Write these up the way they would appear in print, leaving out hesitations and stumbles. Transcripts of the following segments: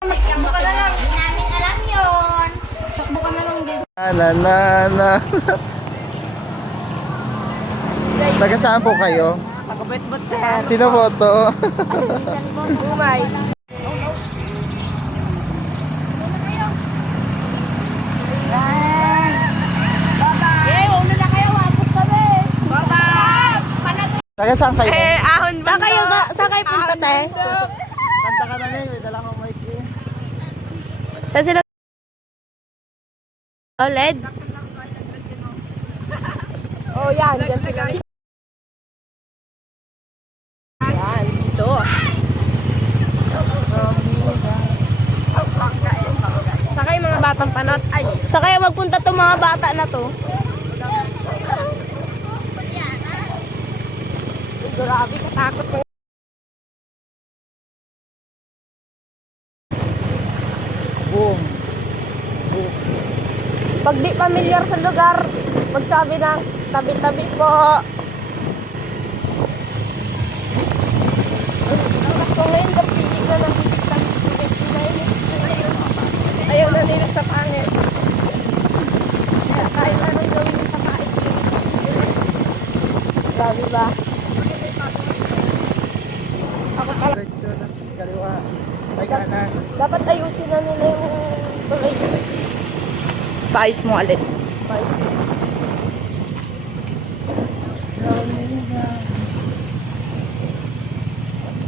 Takbo ka na lang. Hindi namin alam yun. Takbo ka na lang din. Taga saan po kayo? Pagkabot-bot sir. Sino po to? Minsan po. Umay. Taga saan kayo? Ahon ba? Saan kayo punta, te? Kanta ka na rin, may dala kong mic eh. Saan sila? OLED? Oh, yan. Diyan sila. Yan, dito. Sakay mga batang panot. Sakay magpunta to mga bata na to. Grabe, katakot mo. Boom. Pag di pamilyar sa lugar, magsabi ng tabi-tabi po. Ako ngayon, napilig na ng ayaw na nila sa pangit. Kaya kahit anong gawin sa pangit. Grabe ba? Ako talaga. Kaliwa. Ay kanan. Dapat ayusin na nila yung tulay. Paayos mo alit.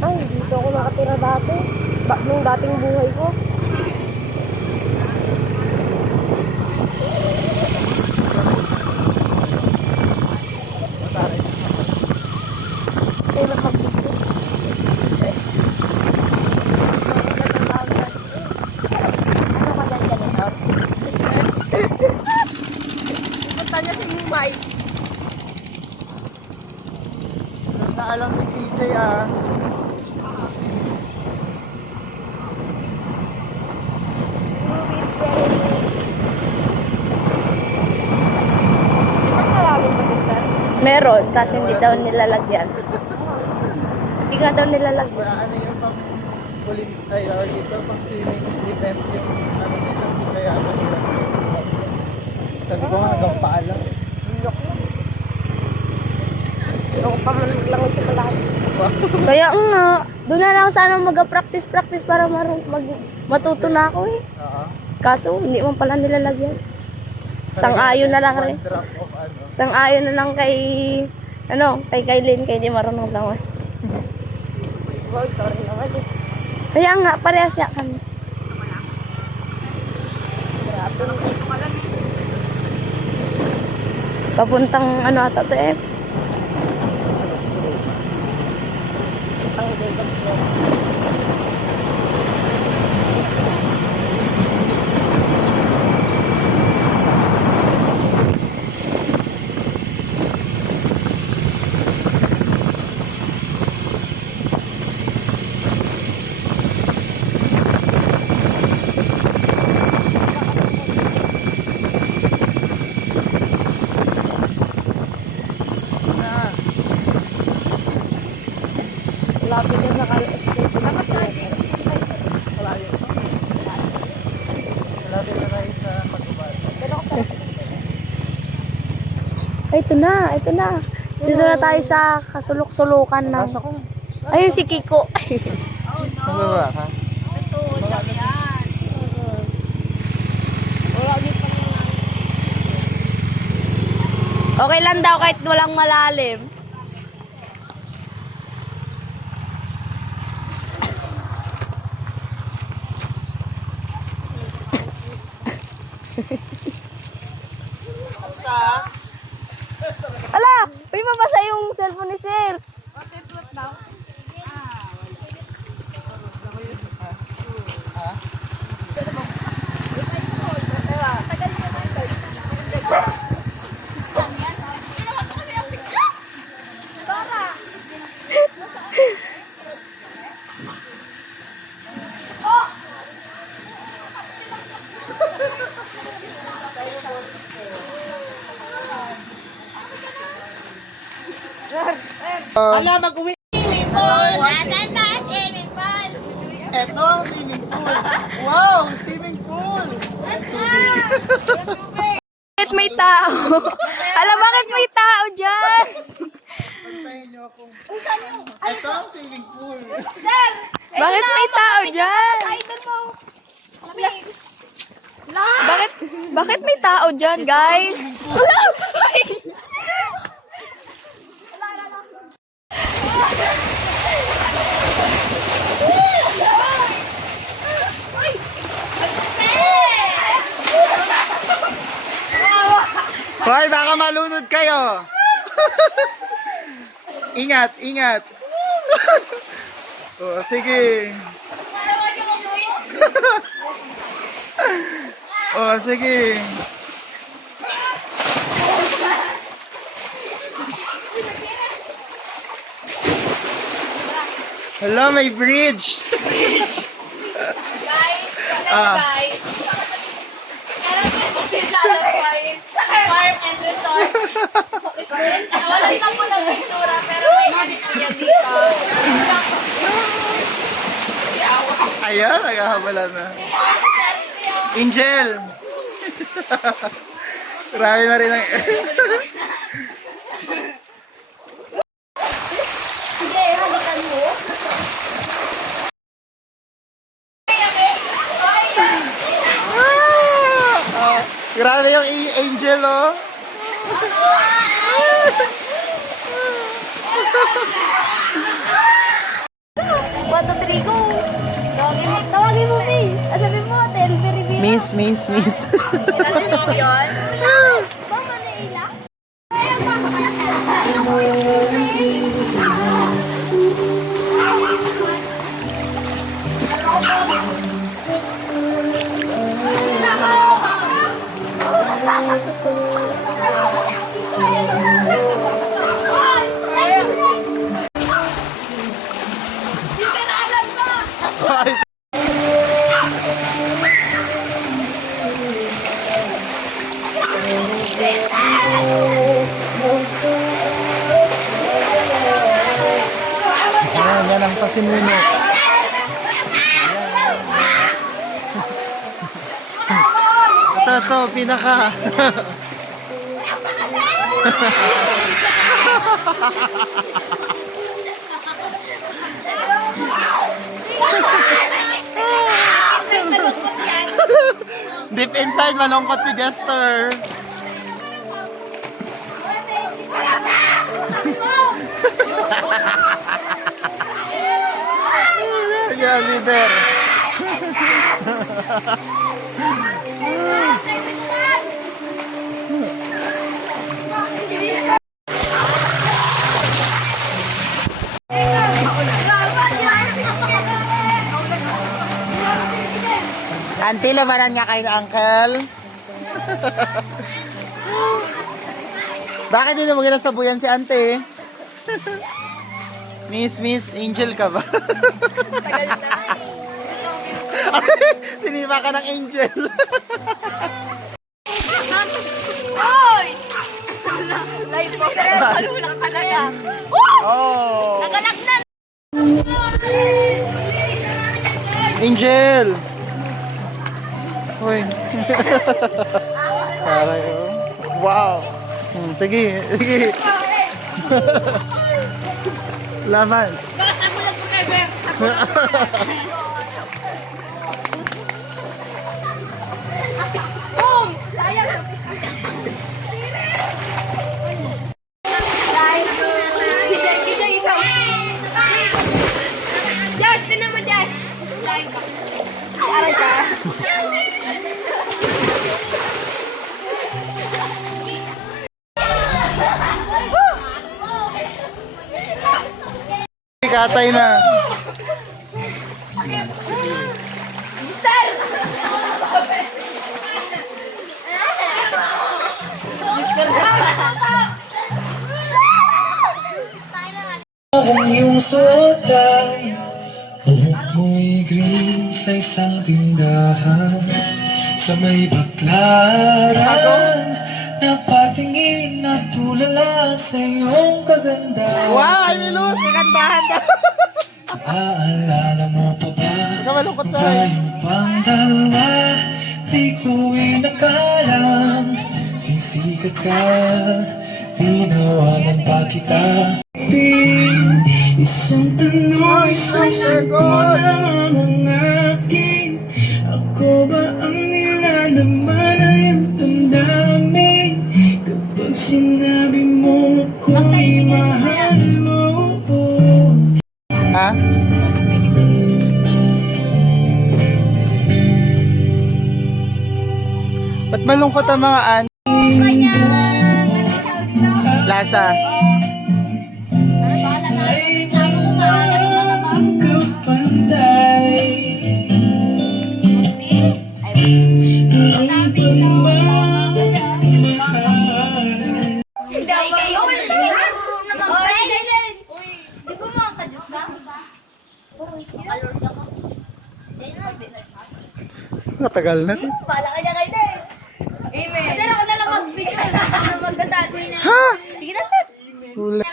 Ay, dito ako nakatira dati. Nung dating buhay ko. Ay, nakapito. Ano ka dyan ganito? Punta niya si Mumay. Na alam ni CJ ah. Meron, kasi hindi daw nilalagyan. Hindi nga daw nilalagyan. Ano yung pang ay or dito pang swimming event yung ano nila. Kaya ano nila. Sabi ko nga hanggang paalam. Ako pa man lang ito malaki. Kaya nga, doon na lang sana mag-practice para matuto na ako eh. Oo. Kaso, hindi man pala nilalagyan. Sang-ayon na lang rin. Drop of ano. Sang-ayon na lang kay Kaylin, kay di marunong lang eh. Wow, sorry naman eh. Kaya nga, parehas niya kami. Papuntang ano ata to eh. Ang Jacob Flow. Lapit din sa Express. Dapat na Malapit na tayo sa pagbabad. Ito na. Dito na tayo sa kasulok-sulukan ng... Ayun si Kiko. Ano ba ha? Okay lang daw kahit walang malalim. Ala! Uy, mabasa yung cellphone ni Sir. Hala, mag-uwi. Swimming pool! Nasaan ba ang swimming pool? Eto ang swimming pool. tao? Alam, bakit may tao dyan? Pantayin niyo ako. Ito ang swimming pool. Bakit may tao dyan? Bakit may tao dyan, guys? Hoy, baka malunod kayo. Ingat, ingat. Oh, sige. Oh, sige. Hello, may bridge. Guys, Ah. guys. Guys, farm and resort. Nawalan lang po ng pictura, pero may ano po yan dito. Ayan, naghahabala na. Angel! Marami na rin ang... Sige, halikan mo. Ah, grabe yung Angel, oh. One, two, three, go! Tawagin mo, May. Sabi mo, very big. Miss. Narinig mo yun? Mama, Leila? Yan ang pasimuno. Ito, pinaka. Deep inside, malungkot si Jester. Yeah, leader. Auntie, labanan nga kayo ng uncle. Bakit hindi mo ginasabuyan si auntie? Miss, Angel ka ba? Tagal na. Sinima ka ng Angel. Hoy! Live mo. Wala ka talaga. Oh! Nagalak na. Angel! Uy. Aray, oh. Wow! Sige. Laman. Ako lang po kay Ber. Boom! Sayang. Kijay, ikaw. Jess, tinan mo, Jess. Aray ka. Katay na. Mister! Ang iyong suot ay buhok mo'y green sa isang tindahan sa may baklaran. Napatingin na tulala sa iyong kagandahan. Wow! Ay, Milus! Kagandahan daw! Aalala mo pa ba? Huwag ka malungkot sa akin. Tayong pang dalawa, di ko inakalang sisigaw ka, tinawanan pa kita. Isang tanong, isang sagot lamang ang akin. Ako ba ang nilalaman na iyong damdamin? Kapag sinabi mo ako'y mahal mo. Ha? Ba't malungkot ang mga lasa? Kapanday ang pagmamahal. Matagal na. Pala ka niya kayo din. Amen. Sir, ako na lang magbigay. Ako na magdasal. Ha? Sige na, sir. Hula.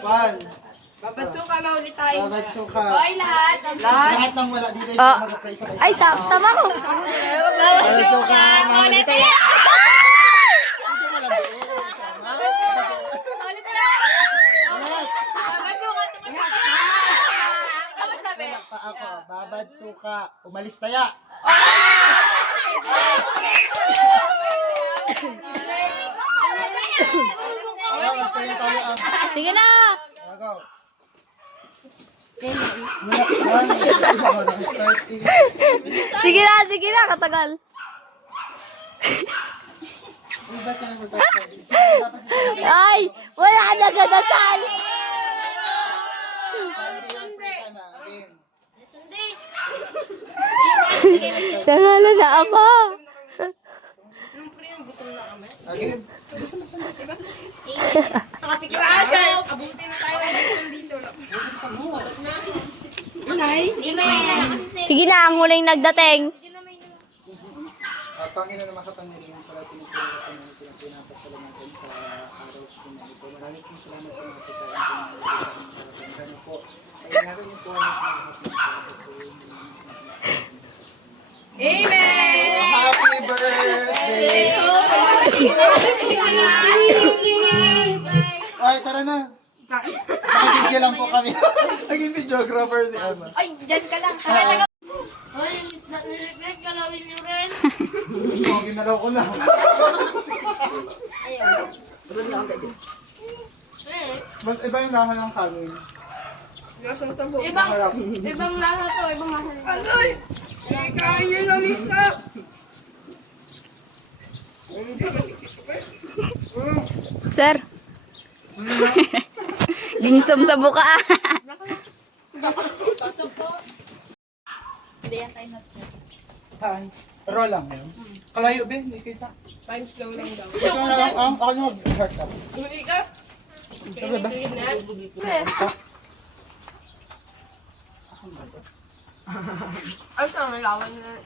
Pan. Babadsuka na ulit tayo. Dapat suka. Hoy, lahat. Lahat ng wala dito yung mag-apply sa kayo. Ay, sama ko. Dapat suka. Ulit tayo. Pa ako, babad suka. Umalis taya. Magpaya tayo ang Sige na. agaw. Wala, start in. Sige na, katagal. Ba't ka nang mag-start? Ay, wala ka nagadasal. Sa ngalan na Ama. Again. Sige na, ang huling nagdating. Panginoon na makapangyarihan sa lahat ng pinagpinapasalamatan sa araw na ito. Maraming pong salamat sa mga pagkain po na sa aking sana po. Ay ingatan niyo po ang sa mga Amen! Happy birthday! Ay, tara na. Nakibigyo lang po kami. Naging videographer si Ama. Ay, dyan ka lang. Ay, nilipit ka lawin nyo rin. Oh, ginalaw ko na. Ba't iba yung laman ng kanin? Ibang lasa to, ibang lasa nito. Sir. Ginsam sa buka. Hi. Roll lang yun. Kalayo, be. Hindi kita. Times lang lang daw. Ikaw na lang. Ako na mag-haircut. Ika? Ay, saan ang lawan na?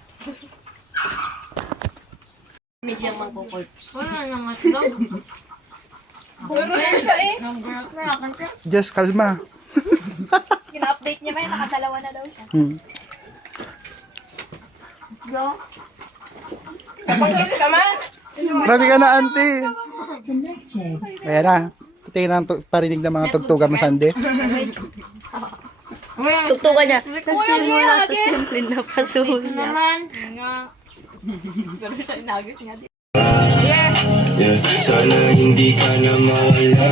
Medyang magpo-corpse. Wala nang atlog. Puro yan siya eh. Nag-work na ako siya. Just kalma. Kina-update niya ba yun? Nakadalawa na daw siya. Bro? Kapangkis ka man. Marami ka na, auntie. Ayan na. Tingin na ang parinig ng mga tugtugan mo, Sandy. Tuktukan niya. Kuya, Kasi mula sa lagi. simple na pasuhol siya. Pero siya inagit niya. Yeah, sana hindi ka na mawala.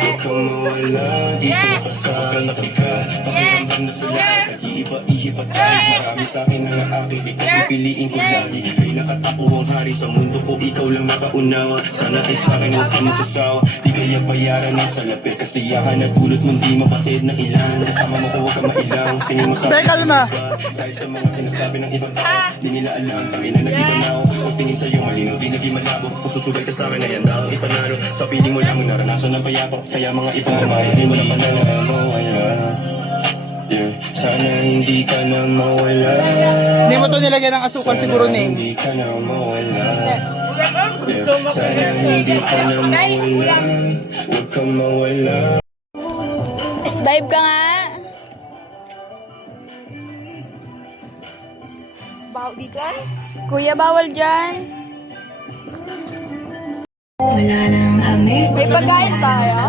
Huwag kang mawala. Dito ka sa akin nakika. Pakiramdam na sa lahat. Nag-iiba-ihiba ka. Marami sa akin na aking pipiliin ko lagi. Ay nakatako ang hari sa mundo ko. Ikaw lang nakaunawa. Sana ay sa akin huwag ka magsasawa. Di kaya bayaran ng salapit. Kasiyahan na dulot mong di mapatid ng ilan. Kasama mo ko huwag ka mailang. Tingin mo sa akin. Kalma. Dahil sa mga sinasabi ng ibang tao. Di nila alam. Tangin na nag-iba na ako. Huwag tingin sa'yo malinaw. Di naging malabo. Kung susugay ka sa akin ay handa akong ipanalo. Sa piling mo lamang naranasan ng payapa. Kaya mga iba may di mo na mawala. Yeah. Sana hindi ka na mawala. Hindi mo to nilagyan ng asukal siguro, Sana Ning. hindi ka na mawala. Yeah. Sana hindi ka na mawala. Huwag kang mawala. Dive ka nga. baho dito ay. Kuya, bawal dyan. May pagkain tayo?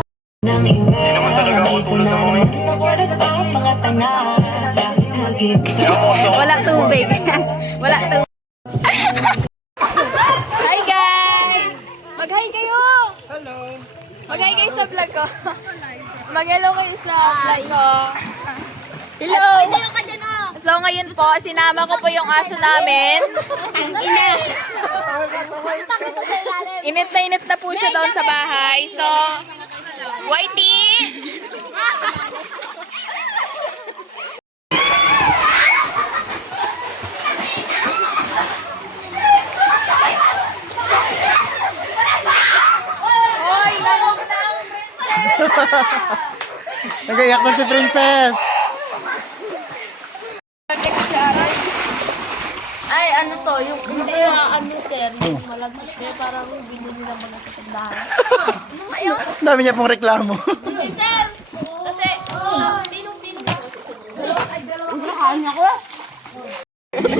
Wala tubig. Wala tubig. Hi guys! Mag-hi kayo! Hello! Mag-hi kayo sa vlog ko. Mag-hello kayo sa vlog ko. Hello! So ngayon po, sinama ko po yung aso namin. Ang ina! Init na po siya doon sa bahay. So, Whitey! Hoy, lamog na ang princess! Nag-iyak na si Princess! Ay, ano to? Yung hindi na ano sir, yung malagkit kaya parang binili lang mga katandahan. Ang dami niya pong reklamo. Hindi sir! Kasi, pinong-pinong ako. Ubrahan niya ko.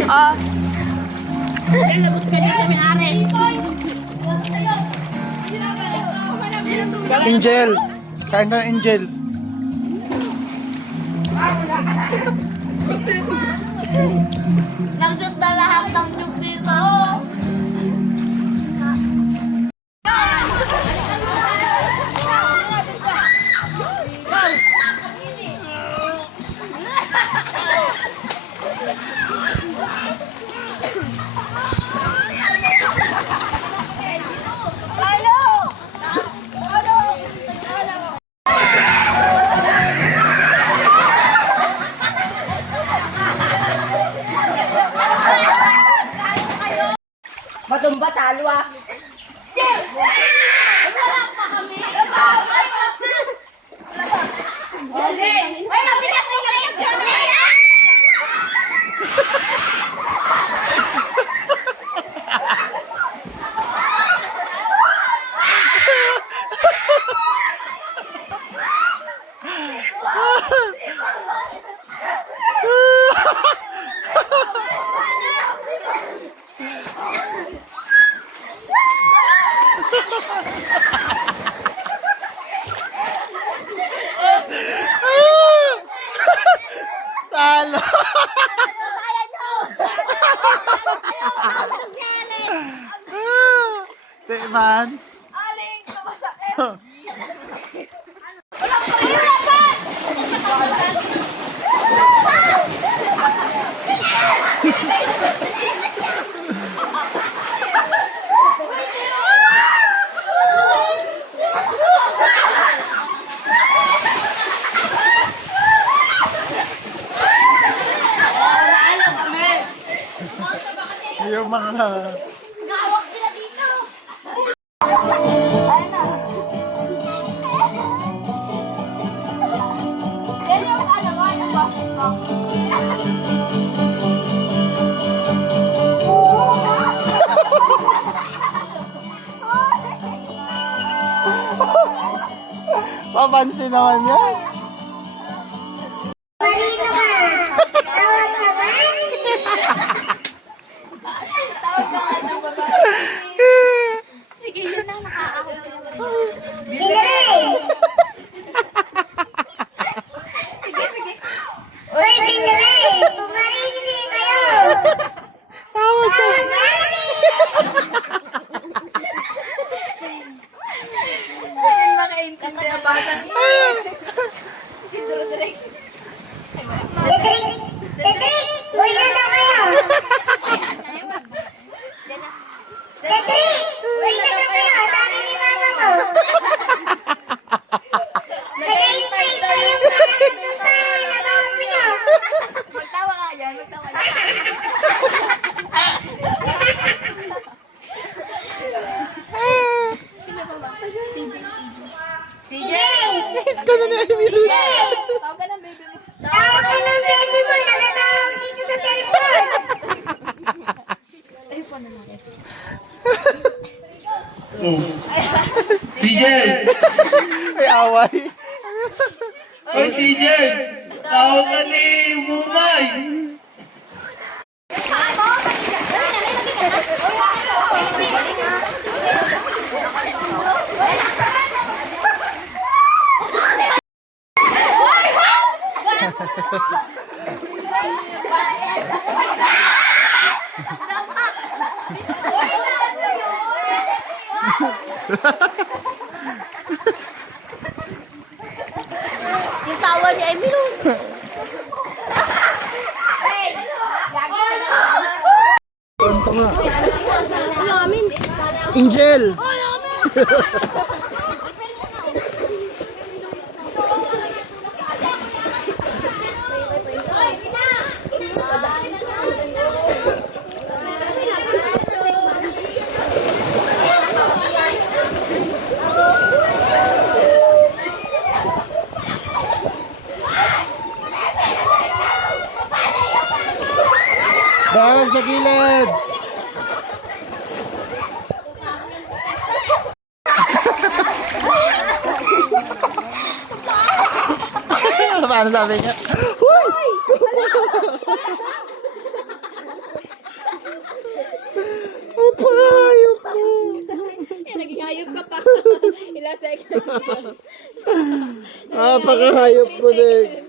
Ah, Lagot ka dito may ari. Angel! Kain ka ng Angel. Nagsot na lahat ng tube dito. Batumba talo ah. Okay. Ay, mabigat na yung Talo! Tikman! Yung mga... Gawak sila dito. Yan yung ano nga ng bakit ko. Papansin naman yan. Marino ka! Tawag naman! Sige, yun na nakaahon. Pinaray! Sige, sige. Uy, Pinaray! Pumarinig kayo! Tawag namin! Hindi makaintindi ang bata. Si Drodrek. Cedric! Cedric! Uy na daw kayo! Cedric! Uy na daw kayo! Sabi ni mama ko! Nag-aintay pa yung mga nito sa labawang nyo! magtawa ka yan, magtawa ka. Sino ba ba? CJ! Miss ko na na Emily. Tawag ka ng baby mo. Tawag ka ng baby mo! Natatawag dito sa cellphone! CJ! Ay, away. Oy, CJ! Tawag ka ni Mumay! Tawag ka Yung tawa niya ay Milo. Angel! Bawal sa gilid! Paano sabi niya? Huy! Apayop mo! Naging hayop ka pa. Ilang seconds. Napakahayop mo din.